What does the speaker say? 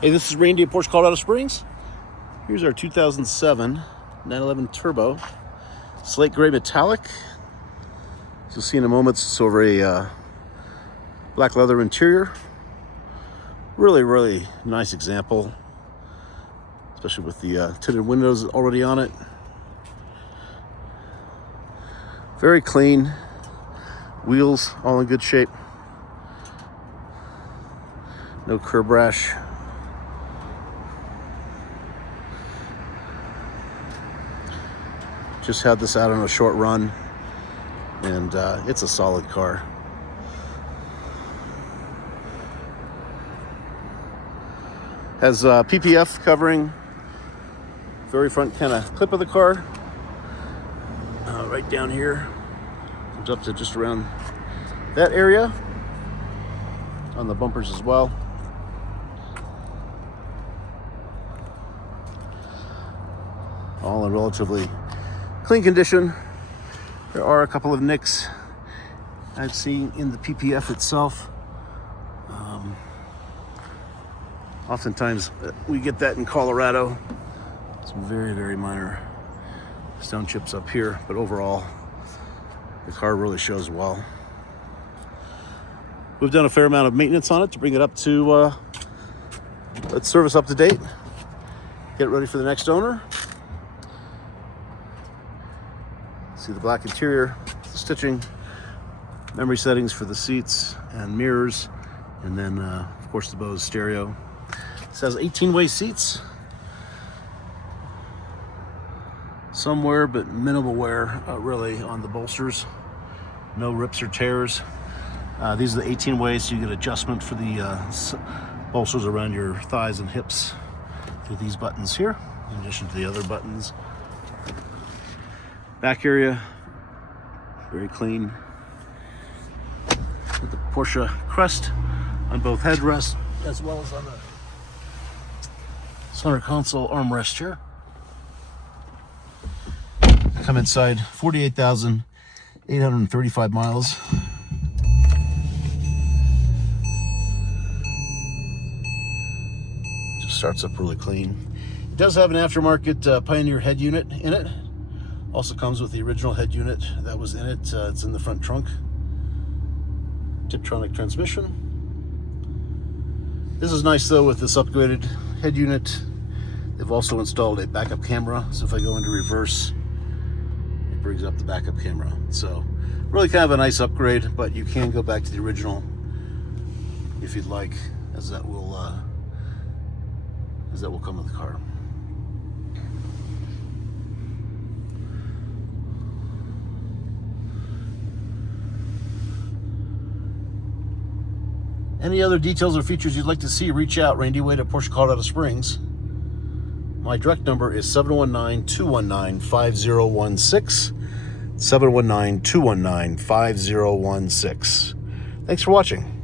Hey, this is Randy at Porsche Colorado Springs. Here's our 2007 911 Turbo Slate Grey Metallic. As you'll see in a moment, it's over a black leather interior. Really nice example, especially with the tinted windows already on it. Very clean. Wheels all in good shape. No curb rash. Just had this out on a short run, and it's a solid car. Has PPF covering very front kind of clip of the car. Right down here, comes up to just around that area. On the bumpers as well. All in relatively clean condition. There are a couple of nicks I've seen in the PPF itself. Oftentimes we get that in Colorado. Some very minor stone chips up here, but overall the car really shows well. We've done a fair amount of maintenance on it to bring it up to service up to date, get it ready for the next owner. See the black interior, the stitching, memory settings for the seats and mirrors, and then of course the Bose stereo. This has 18-way seats. Some wear, but minimal wear really on the bolsters. No rips or tears. These are the 18-way, so you get adjustment for the bolsters around your thighs and hips through these buttons here, in addition to the other buttons. Back area, very clean. With the Porsche crest on both headrests, as well as on the center console armrest here. Come inside, 48,835 miles. Just starts up really clean. It does have an aftermarket Pioneer head unit in it. Also comes with the original head unit that was in it. It's in the front trunk. Tiptronic transmission. This is nice though with this upgraded head unit. They've also installed a backup camera, so if I go into reverse, it brings up the backup camera. So really kind of a nice upgrade, but you can go back to the original if you'd like, as that will come with the car. Any other details or features you'd like to see, reach out. Randy Wade at Porsche Colorado Springs. My direct number is 719-219-5016. 719-219-5016. Thanks for watching.